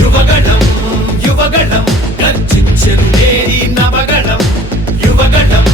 యువగళం యువగళం గర్జించెను నేడి నవగళం యువగళం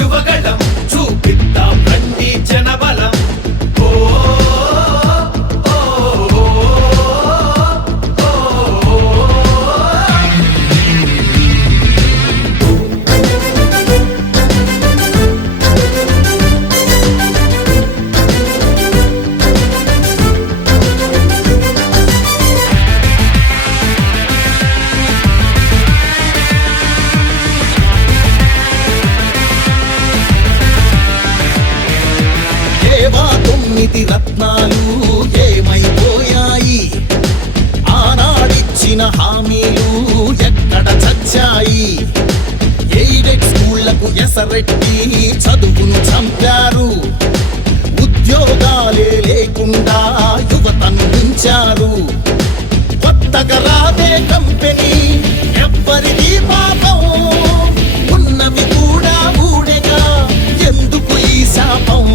యువగళం చూపిద్దాం రండి జనబలం ఓ రత్నాలు ఏమైపోయాయి ఆనాడిచ్చిన హామీలు ఎక్కడ చచ్చాయి ఎయిడెడ్ స్కూళ్లకు ఎసరెట్టి చదువును చంపారు ఉద్యోగాలే లేకుండా యువతను ఉంచారు కొత్తగా రాదే కంపెనీ ఎవ్వరిది పాపం ఉన్నవి కూడా ఊడెగా ఎందుకు ఈ శాపం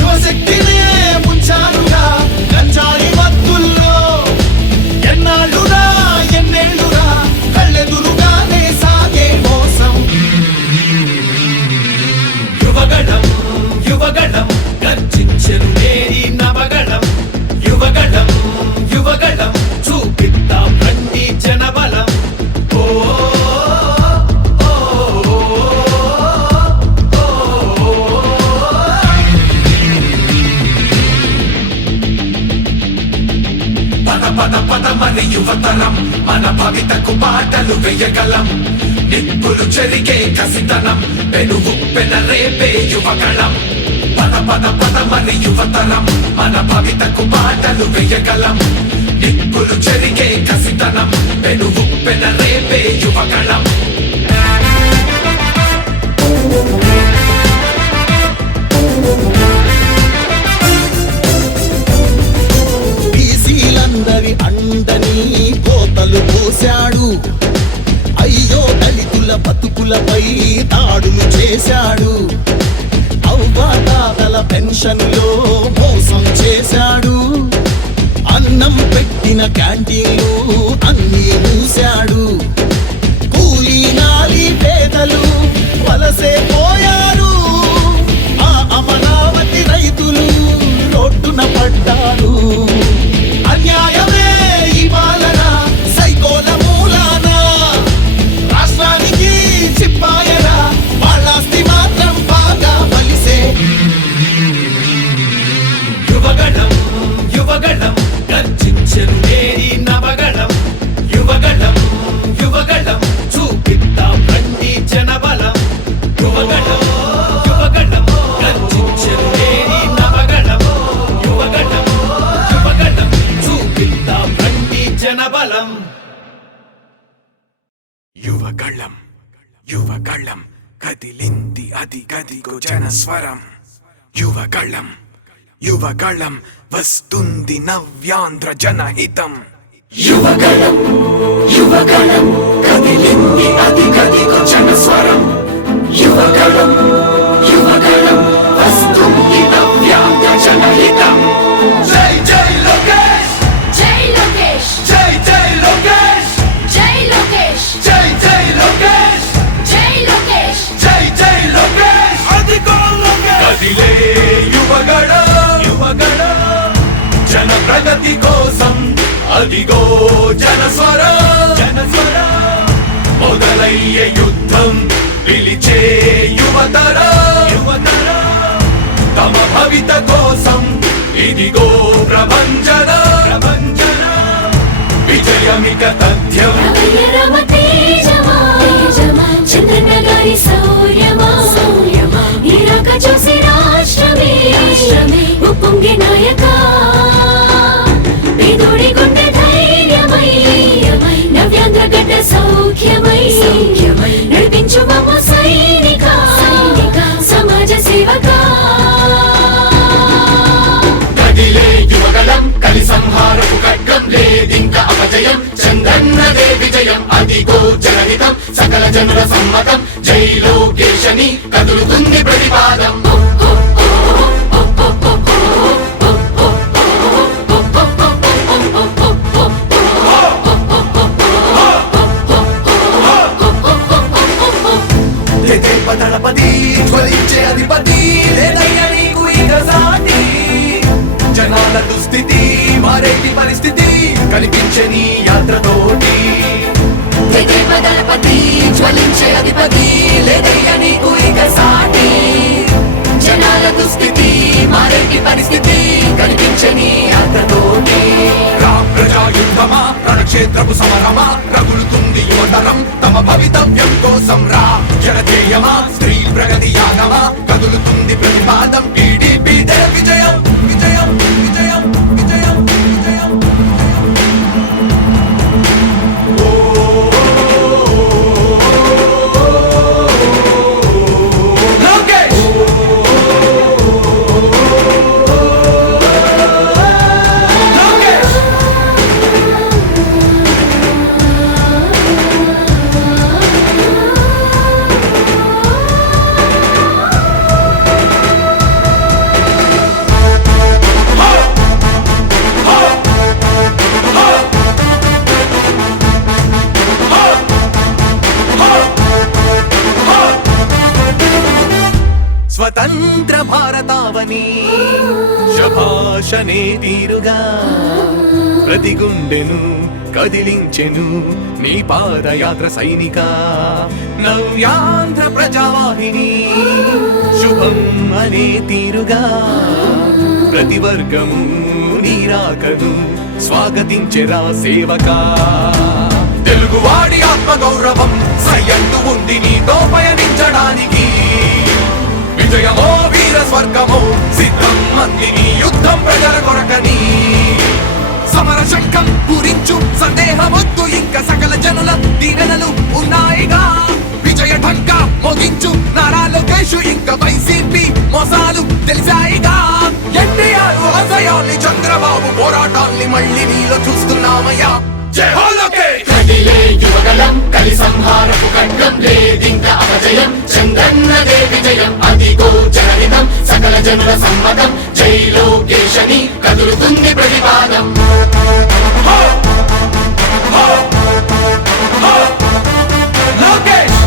యువశక్తినే ముంచారుగా గంజాయి మత్తుల్లో ఎన్నాళ్ళురా ఎన్నేళ్ళురా కళ్ళెదురుగానే సాగే మోసం యువగళం యువగళం గర్జించెను నేడి నవగళం యువగళం యువగళం చూపిద్దాం రండి జనబలం ఓ పద పదమని యువతరం మన భవితకు పాటలు వేయగలం నిప్పులు చెరిగే కసితనం పెనుగు పెనరేపే యువగళం పద పదమని యువతరం మన భవితకు పాటలు వేయగలం నిప్పులు చెరిగే కసితనం పెనుగు పెనరేపే యువగళం బీసీలందరి అండని కోతలు పోశాడు అయ్యో దళితుల బతుకులపై దాడులు చేశాడు అవ్వాతాతల పెన్షన్లో మోసం చేశాడు అన్నం పెట్టిన క్యాంటీన్లు అన్నీ మూశాడు కూలీ నాలి పేదలు వలసే పోయారు ఆ అమరావతి రైతులు రోడ్డున పడ్డారు అన్యాయమే ఈ పాలన సైకోల మూలాన రాష్ట్రానికి చిప్పాయరా వాళ్ళాస్తి మాత్రం బాగా బలిసే యువగళం యువగళం గర్జించెను నేడి నవగళం యువగళం యువగళం చూపిద్దాం రండి జనబలం యువగళం యువగళం గర్జించెను నేడి నవగళం యువగళం యువగళం చూపిద్దాం రండి జనబలం యువగళం యువగళం కదిలింది అది గదిగో జనస్వరం యువగళం యువగళం వస్తుంది నవ్యాంధ్ర జనహితం యువగళం యువగళం కదిలింది అది గదిగో జనస్వరం యువగళం యువగళం వస్తుంది నవ్యాంధ్ర జనహితం జై జై లోకేష్ జై లోకేష్ జై జై లోకేష్ జై లోకేష్ జై జై లోకేష్ జై లోకేష్ జై జై లోకేష్ అదిగో లోకేష్ కదిలే యువగళం యువగళం జన ప్రగతి కోసం అదిగో జనస్వరం జనస్వరం మొదలయ్యే యుద్ధం పిలిచే యువతరం యువతరం తమ భవిత కోసం ఇదిగో ప్రభంజనం ప్రభంజనం విజయమిక తథ్యం రామ తేజమా చంద్రన్న గారి శౌర్యమా నీరాక చూసి రాష్ట్రమే ఉప్పొంగే నాయక పేదోడి గుండె ధైర్యమై నవ్యాంధ్ర గడ్డ సౌఖ్యమై నడిపించు మమ్మ సైనిక సమాజ సేవక కదిలే యువగళం కలి సంహారపు ఖడ్గం లేదింక అపజయం చంద్రన్నదే విజయం అదిగో జనహితం సకల జనుల సమ్మతం జై లోకేశని కదులుతుంది ప్రతిపాదం అధిపతి లేదయ్య నీకు ఇక సాటి జనాల దుస్థితి మారేటి పరిస్థితి కనిపించని అర్థతోటి రా ప్రజాయుద్ధమా రణక్షేత్రపు సమరమా రగులుతుంది యువతరం తమ భవితవ్యం కోసం రా జనజేయమా స్త్రీ ప్రగతి యాగమా కదులుతుంది ప్రతిపాదం టీడీపీ విజయం విజయం విజయం విజయం విజయం స్వతంత్ర భారతావని శభాషనే తీరుగా ప్రతి గుండెను కదిలించెను నీ పాదయాత్ర సైనిక నవ్యాంధ్ర ప్రజావాహిని శుభం అనే తీరుగా ప్రతి వర్గము నీరాకను స్వాగతించెరా సేవకా తెలుగువాడి ఆత్మగౌరవం సయ్యందు ఉంది నీతో పయనించడానికి విజయమో వీర స్వర్గమో సిద్ధం మందిని యుద్ధం ప్రజల కొరకని సమర శంఖం పూరించు సందేహమొద్దు ఇంకా సకల జనుల దీవెనలు ఉన్నాయిగా విజయ ఢంకా మోగించు నారా లోకేషు ఇంకా వైసీపీ మోసాలు తెలిసాయిగా ఎన్టీఆర్ ఆశయాల్ని చంద్రబాబు పోరాటాల్ని మళ్ళీ నీలో చూస్తున్నామయ్యా జై హో లోకేష్ కదిలే యువగలం కలి సంహారపు ఖడ్గం లేదింక అపజయం చంద్రన్నదే విజయం అదిగో జనహితం సకల జనుల సమ్మతం జై లోకేశని కదులుతుంది ప్రతిపాదం లోకేష్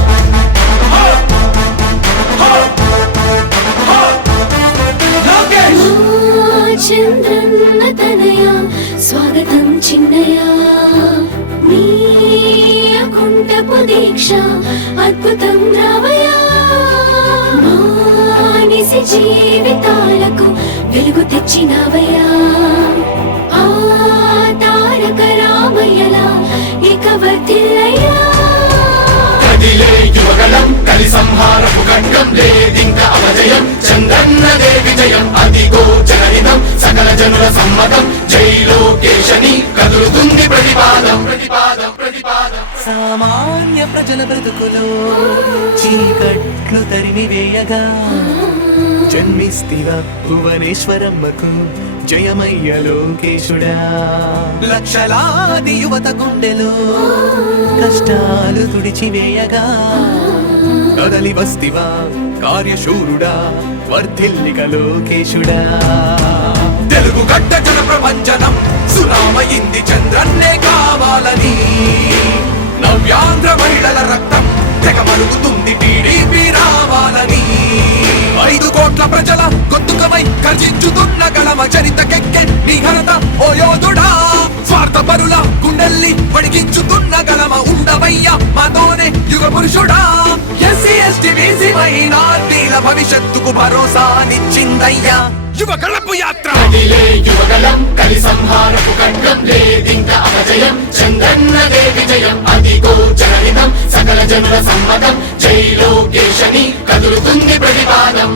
లోకేష్ చంద్రన్న తనయ స్వాగతం చిన్నయ నీ అకుంఠపు దీక్ష అద్భుతం రావయ్యా మానిసి జీవితాలకు వెలుగు తెచ్చినవయ్యా ఆ తారక రామయ్యలా ఇక వర్ధిల్లయ్యా కదిలే యువగలం కలి సంహారపు ఖడ్గం లేదింక అపజయం చంద్రన్నదే విజయం అదిగో జనహితం సకల జనుల సమ్మతం జై లోకేశని కదులుతుంది ప్రతిపాదం ప్రతిపాదం ప్రతిపాదం సామాన్య ప్రజల బ్రతుకులో చీకట్లు తరిమి వేయగా జన్మిస్తివా భువనేశ్వరమ్మకు జయమయ్య లోకేశుడా లక్షలాది యువత గుండెలో కష్టాలు తుడిచివేయగా కదలి వస్తివా కార్యశూరుడా వర్ధిల్లిక లోకేశుడా తెలుగు గడ్డ జన ప్రపంచనం సునామయింది చంద్రన్నే కావాలని నవ్యాంధ్ర మహిళల రక్తం తెగ మరుగుతుంది టీడీపీ రావాలని 5 కోట్ల ప్రజల గొంతుకమై గర్జించుతున్న గళమ చరితకెక్కె నీ ఘనత ఓ యోధుడా స్వార్థ పరుల గుండెల్ని వణికించుతున్న గళమ ఉండవయ్యా మాతోనే యుగ పురుషుడా ఎస్సీ ఎస్టీ బీసీ మైనార్టీల భవిష్యత్తుకు భరోసానిచ్చిందయ్యా యువ గళపు యాత్ర కదిలే యువగలం కలి సంహారపు ఖడ్గం లేదింక అపజయం చంద్రన్నదే విజయం అదిగో జనహితం సకల జనుల సమ్మతం జై లోకేశని కదులుతుంది ప్రతిపాదం